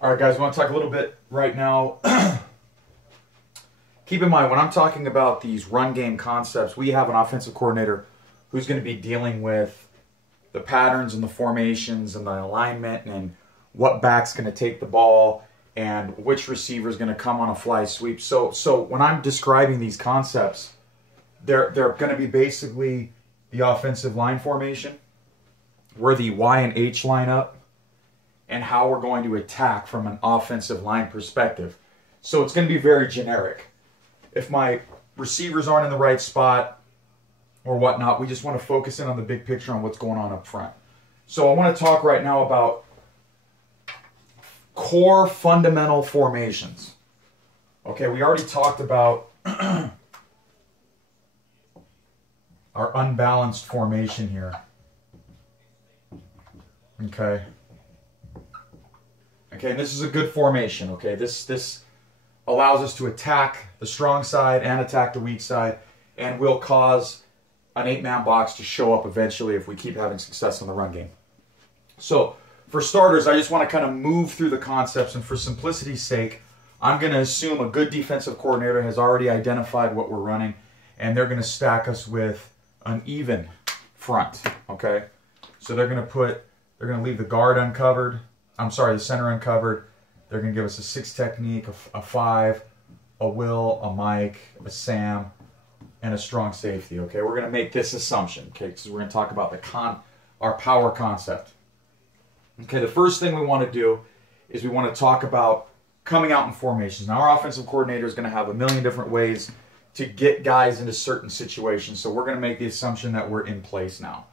All right, guys, I want to talk a little bit right now. Keep in mind, when I'm talking about these run game concepts, we have an offensive coordinator who's going to be dealing with the patterns and the formations and the alignment and what back's going to take the ball and which receiver is going to come on a fly sweep. So when I'm describing these concepts, they're going to be basically the offensive line formation, where the Y and H line up, and how we're going to attack from an offensive line perspective. So it's going to be very generic. If my receivers aren't in the right spot or whatnot, we just want to focus in on the big picture on what's going on up front. So I want to talk right now about core fundamental formations. Okay, we already talked about our unbalanced formation here. Okay. Okay, and this is a good formation. Okay, this allows us to attack the strong side and attack the weak side, and will cause an 8-man box to show up eventually if we keep having success in the run game. So, for starters, I just want to kind of move through the concepts, and for simplicity's sake, I'm going to assume a good defensive coordinator has already identified what we're running, and they're going to stack us with an even front. Okay, so they're going to leave the guard uncovered. I'm sorry, the center uncovered. They're going to give us a 6 technique, a 5, a Will, a Mike, a Sam, and a strong safety. Okay, we're going to make this assumption. Okay, because we're going to talk about our power concept. Okay, the first thing we want to do is we want to talk about coming out in formations. Now, our offensive coordinator is going to have a million different ways to get guys into certain situations. So we're going to make the assumption that we're in place now.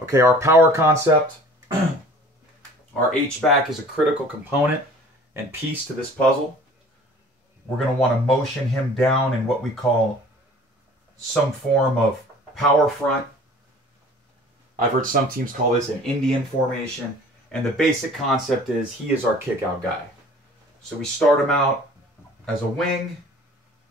Okay, our power concept. Our H-back is a critical component and piece to this puzzle. We're going to want to motion him down in what we call some form of power front. I've heard some teams call this an Indian formation. And the basic concept is he is our kick-out guy. So we start him out as a wing,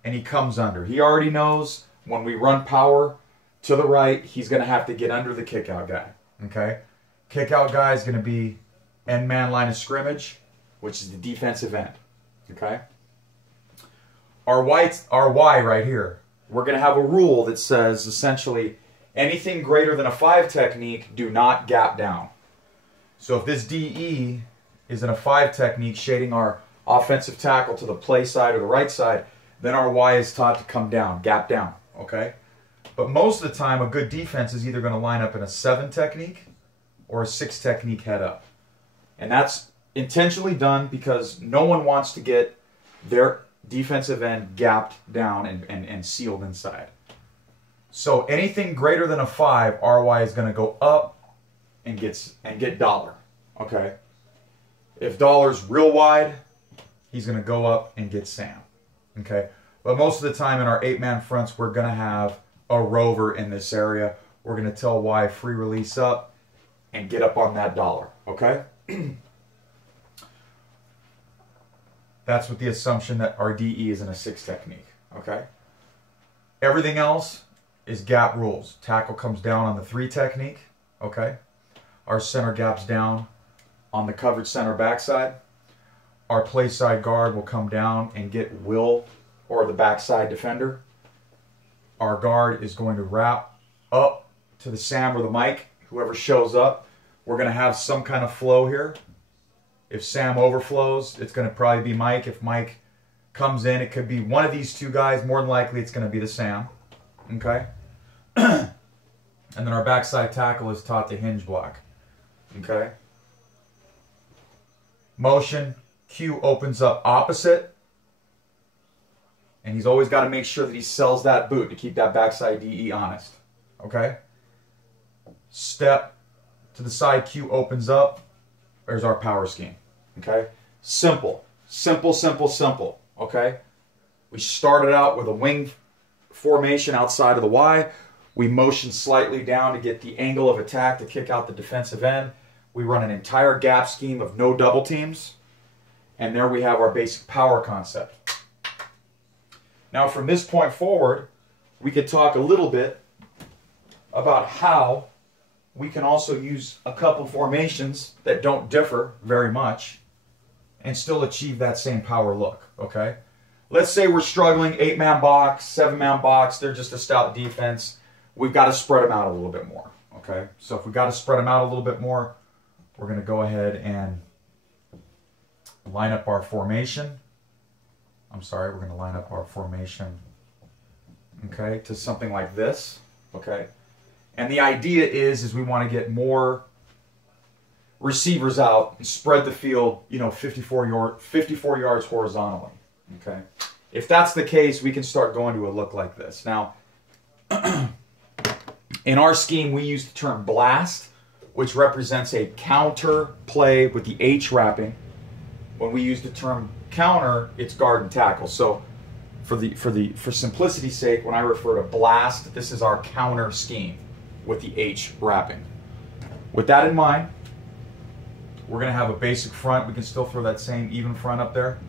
and he comes under. He already knows when we run power to the right, he's going to have to get under the kick-out guy. Okay? Kick-out guy is going to be end man line of scrimmage, which is the defensive end. Okay? Our Y right here, we're going to have a rule that says essentially anything greater than a 5 technique, do not gap down. So if this DE is in a 5 technique shading our offensive tackle to the play side or the right side, then our Y is taught to come down, gap down. Okay? But most of the time, a good defense is either going to line up in a 7 technique or a 6 technique head up. And that's intentionally done because no one wants to get their defensive end gapped down and sealed inside. So anything greater than a 5, RY is going to go up and get dollar. Okay? If dollar's real wide, he's going to go up and get Sam. Okay? But most of the time in our 8-man fronts, we're going to have a rover in this area. We're going to tell Y free release up and get up on that dollar. Okay? That's with the assumption that our DE is in a 6 technique. Okay? Everything else is gap rules. Tackle comes down on the 3 technique. Okay? Our center gaps down on the covered center backside. Our play side guard will come down and get Will or the backside defender. Our guard is going to wrap up to the Sam or the Mike, whoever shows up. We're going to have some kind of flow here. If Sam overflows, it's going to probably be Mike. If Mike comes in, it could be one of these 2 guys. More than likely, it's going to be the Sam. Okay? And then our backside tackle is taught to hinge block. Okay? Motion. Q opens up opposite. And he's always got to make sure that he sells that boot to keep that backside DE honest. Okay? Step to the side, Q opens up. There's our power scheme. Okay? Simple. Simple, simple, simple. Okay? We started out with a wing formation outside of the Y. We motion slightly down to get the angle of attack to kick out the defensive end. We run an entire gap scheme of no double teams. And there we have our basic power concept. Now from this point forward, we could talk a little bit about how we can also use a couple formations that don't differ very much and still achieve that same power look, okay? Let's say we're struggling, 8-man box, 7-man box, they're just a stout defense. We've got to spread them out a little bit more, okay? So if we've got to spread them out a little bit more, we're going to go ahead and line up our formation. We're going to line up our formation, okay, to something like this, okay? And the idea is we want to get more receivers out and spread the field, 54 yards horizontally, okay? If that's the case, we can start going to a look like this. Now, in our scheme, we use the term blast, which represents a counter play with the H wrapping. When we use the term counter, it's guard and tackle. So for simplicity's sake, when I refer to blast, this is our counter scheme with the H wrapping. With that in mind, we're going to have a basic front. We can still throw that same even front up there.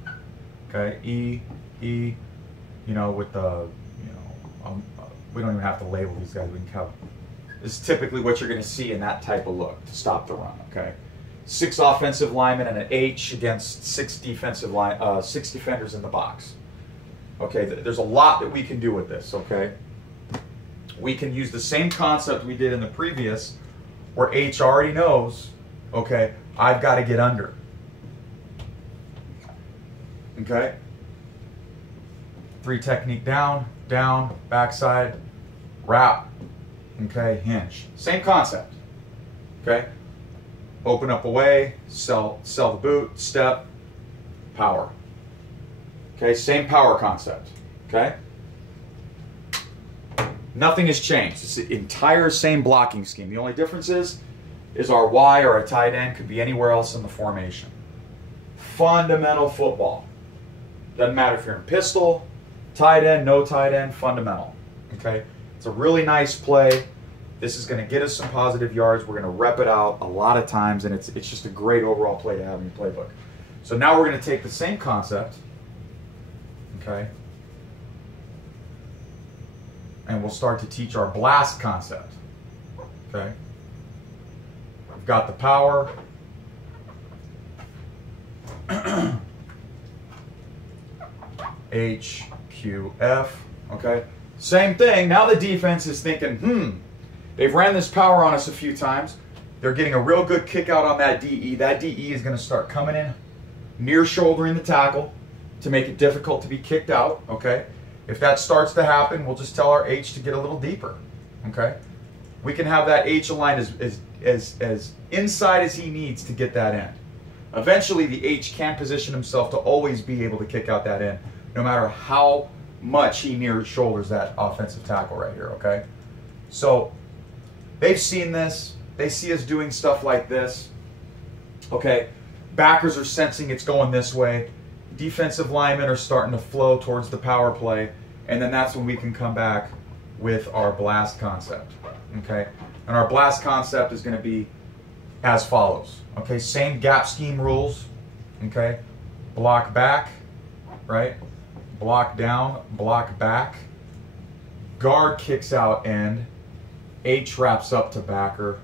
Okay, E, with the, we don't even have to label these guys. We can count. This is typically what you're going to see in that type of look to stop the run, okay? 6 offensive linemen and an H against 6 defenders in the box. Okay, there's a lot that we can do with this, okay? We can use the same concept we did in the previous, where H already knows, okay, I've got to get under. Okay? 3 technique down, backside, wrap, okay, hinge. Same concept, okay? Open up away, sell the boot, step, power. Okay, same power concept, okay? Nothing has changed. It's the entire same blocking scheme. The only difference is our Y or a tight end could be anywhere else in the formation. Fundamental football. Doesn't matter if you're in pistol, tight end, no tight end, fundamental. Okay? It's a really nice play. This is going to get us some positive yards. We're going to rep it out a lot of times, and it's just a great overall play to have in your playbook. So now we're going to take the same concept, okay, and we'll start to teach our blast concept. Okay? We've got the power. H, Q, F. Okay? Same thing. Now the defense is thinking, they've ran this power on us a few times. They're getting a real good kick out on that DE. That DE is going to start coming in near shouldering the tackle to make it difficult to be kicked out. Okay? If that starts to happen, we'll just tell our H to get a little deeper. Okay? We can have that H aligned as inside as he needs to get that end. Eventually, the H can position himself to always be able to kick out that end, no matter how much he near shoulders that offensive tackle right here, okay? So, they've seen this. They see us doing stuff like this. Okay, backers are sensing it's going this way. Defensive linemen are starting to flow towards the power play, and then that's when we can come back with our blast concept, okay? And our blast concept is going to be as follows, okay? Same gap scheme rules, okay? Block back, right? Block down, block back. Guard kicks out end. H wraps up to backer.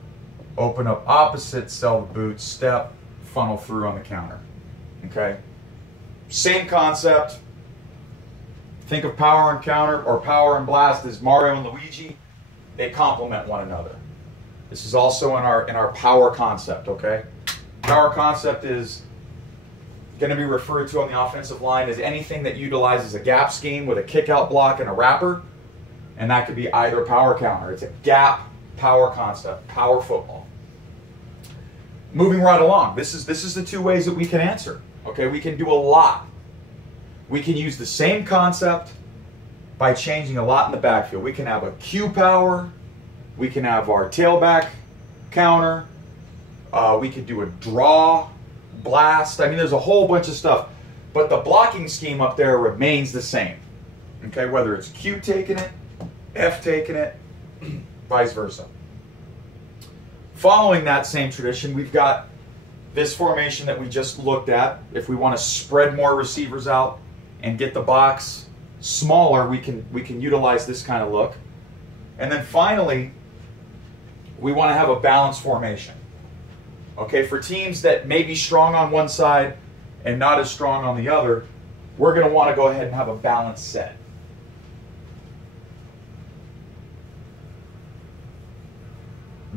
Open up opposite, sell the boot, step, funnel through on the counter, okay? Same concept. Think of power and counter or power and blast as Mario and Luigi. They complement one another. This is also in our power concept, okay? Power concept is going to be referred to on the offensive line as anything that utilizes a gap scheme with a kick-out block and a wrapper, and that could be either power counter. It's a gap power concept, power football. Moving right along, this is the 2 ways that we can answer. Okay, we can do a lot. We can use the same concept by changing a lot in the backfield. We can have a Q power. We can have our tailback counter. We could do a draw, blast. I mean, there's a whole bunch of stuff. But the blocking scheme up there remains the same. Okay, whether it's Q taking it, F taking it, vice versa. Following that same tradition, we've got this formation that we just looked at. If we want to spread more receivers out and get the box smaller, we can utilize this kind of look. And then finally, we want to have a balanced formation. Okay, for teams that may be strong on one side and not as strong on the other, we're going to want to go ahead and have a balanced set.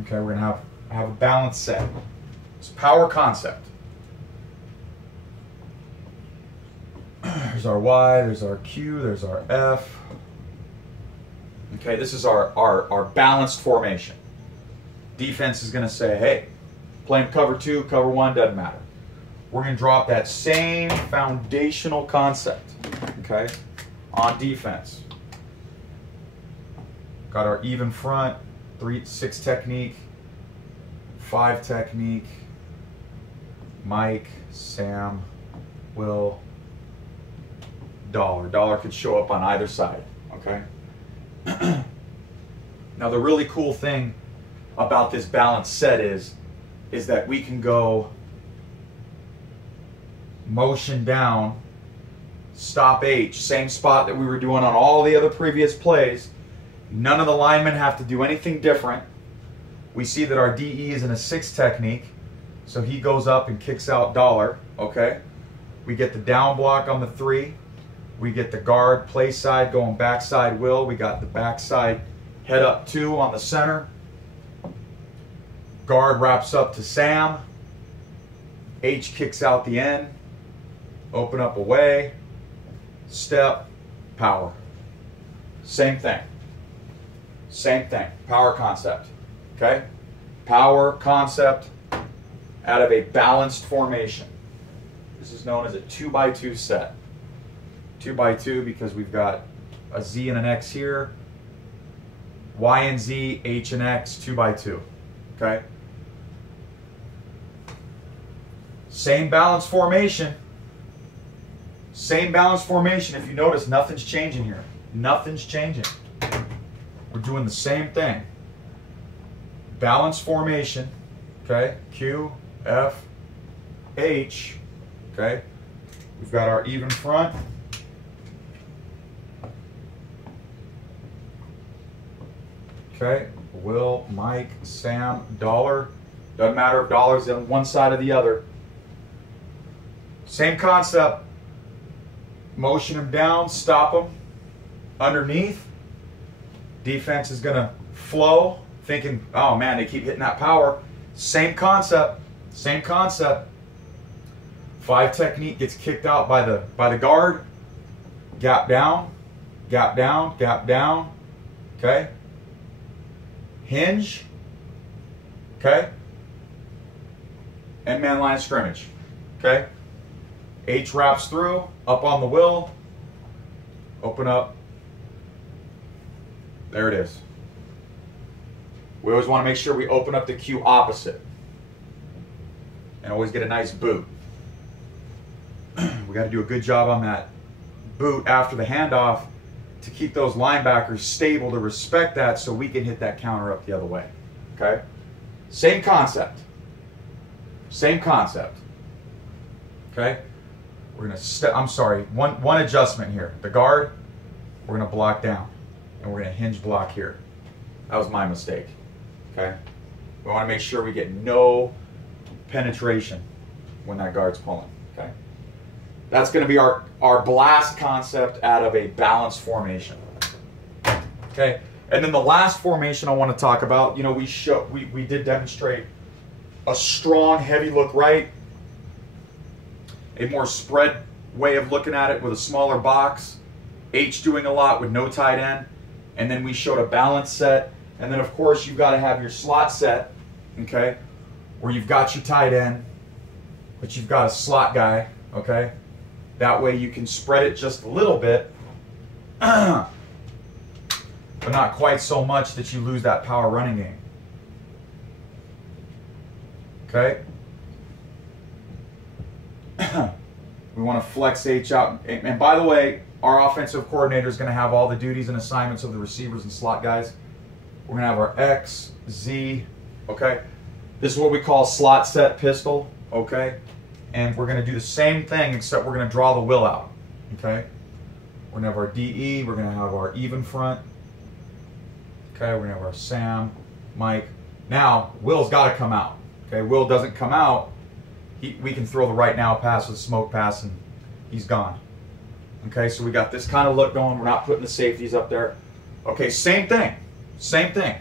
Okay, we're going to have a balanced set. It's power concept. There's our Y, there's our Q, there's our F. Okay, this is our balanced formation. Defense is going to say, hey, playing cover 2, cover 1, doesn't matter. We're going to drop that same foundational concept, okay, on defense. Got our even front, 3-6 technique, 5 technique, Mike, Sam, Will, Dollar. Dollar could show up on either side, okay? Now the really cool thing about this balanced set is that we can go motion down, stop H, same spot that we were doing on all the other previous plays. None of the linemen have to do anything different. We see that our DE is in a 6 technique, so he goes up and kicks out Dollar, okay? We get the down block on the 3. We get the guard play side going backside Will. We got the backside head up 2 on the center. Guard wraps up to Sam. H kicks out the end. Open up away. Step. Power. Same thing. Same thing. Power concept. Okay? Power concept out of a balanced formation. This is known as a 2x2 set. 2x2 because we've got a Z and an X here. Y and Z, H and X, 2x2. Okay? Same balanced formation. Same balanced formation. If you notice, nothing's changing here. Nothing's changing. We're doing the same thing. Balanced formation. Okay? Q, F, H. Okay? We've got our even front. Okay? Will, Mike, Sam, Dollar. Doesn't matter if Dollar's on one side or the other. Same concept. Motion him down, stop him. Underneath. Defense is going to flow, thinking, oh man, they keep hitting that power. Same concept. Same concept. 5 technique gets kicked out by the guard. Gap down, gap down, gap down. Okay? Hinge. Okay? And man line of scrimmage. Okay? H wraps through, up on the Will. Open up. There it is. We always want to make sure we open up the Q opposite. And always get a nice boot. We got to do a good job on that boot after the handoff to keep those linebackers stable, to respect that so we can hit that counter up the other way. Okay? Same concept. Same concept. Okay? We're going to step, I'm sorry, one adjustment here. The guard, we're going to block down. And we're going to hinge block here. That was my mistake. Okay? We want to make sure we get no penetration when that guard's pulling. Okay? That's going to be our blast concept out of a balanced formation. Okay? And then the last formation I want to talk about, you know, we did demonstrate a strong, heavy look right, a more spread way of looking at it with a smaller box, H doing a lot with no tight end, and then we showed a balanced set, and then of course you've got to have your slot set, okay, where you've got your tight end, but you've got a slot guy, okay? That way you can spread it just a little bit, but not quite so much that you lose that power running game. Okay? We want to flex H out. And by the way, our offensive coordinator is going to have all the duties and assignments of the receivers and slot guys. We're going to have our X, Z, okay? This is what we call slot set pistol, okay? And we're going to do the same thing, except we're going to draw the Will out, okay? We're going to have our DE, we're going to have our even front, okay? We're going to have our Sam, Mike. Now, Will's got to come out, okay? Will doesn't come out, we can throw the right now pass with smoke pass and he's gone. Okay, so we got this kind of look going. We're not putting the safeties up there. Okay, same thing. Same thing.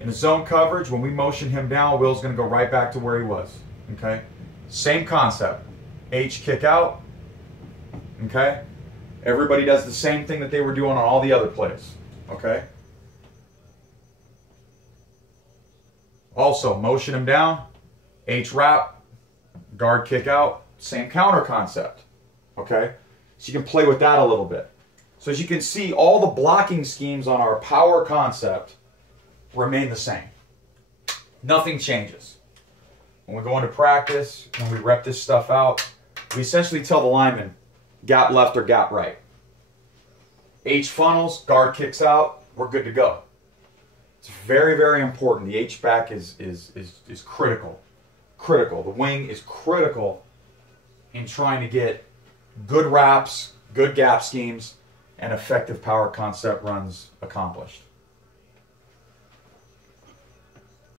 In the zone coverage, when we motion him down, Will's going to go right back to where he was. Okay? Same concept. H kick out. Okay? Everybody does the same thing that they were doing on all the other plays. Okay? Also, motion him down. H wrap. Guard kick out. Same counter concept. Okay? So you can play with that a little bit. So as you can see, all the blocking schemes on our power concept remain the same. Nothing changes. When we go into practice, when we rep this stuff out, we essentially tell the lineman, gap left or gap right. H funnels, guard kicks out, we're good to go. It's very, very important. The H back is critical. Critical. The wing is critical in trying to get good wraps, good gap schemes, and effective power concept runs accomplished.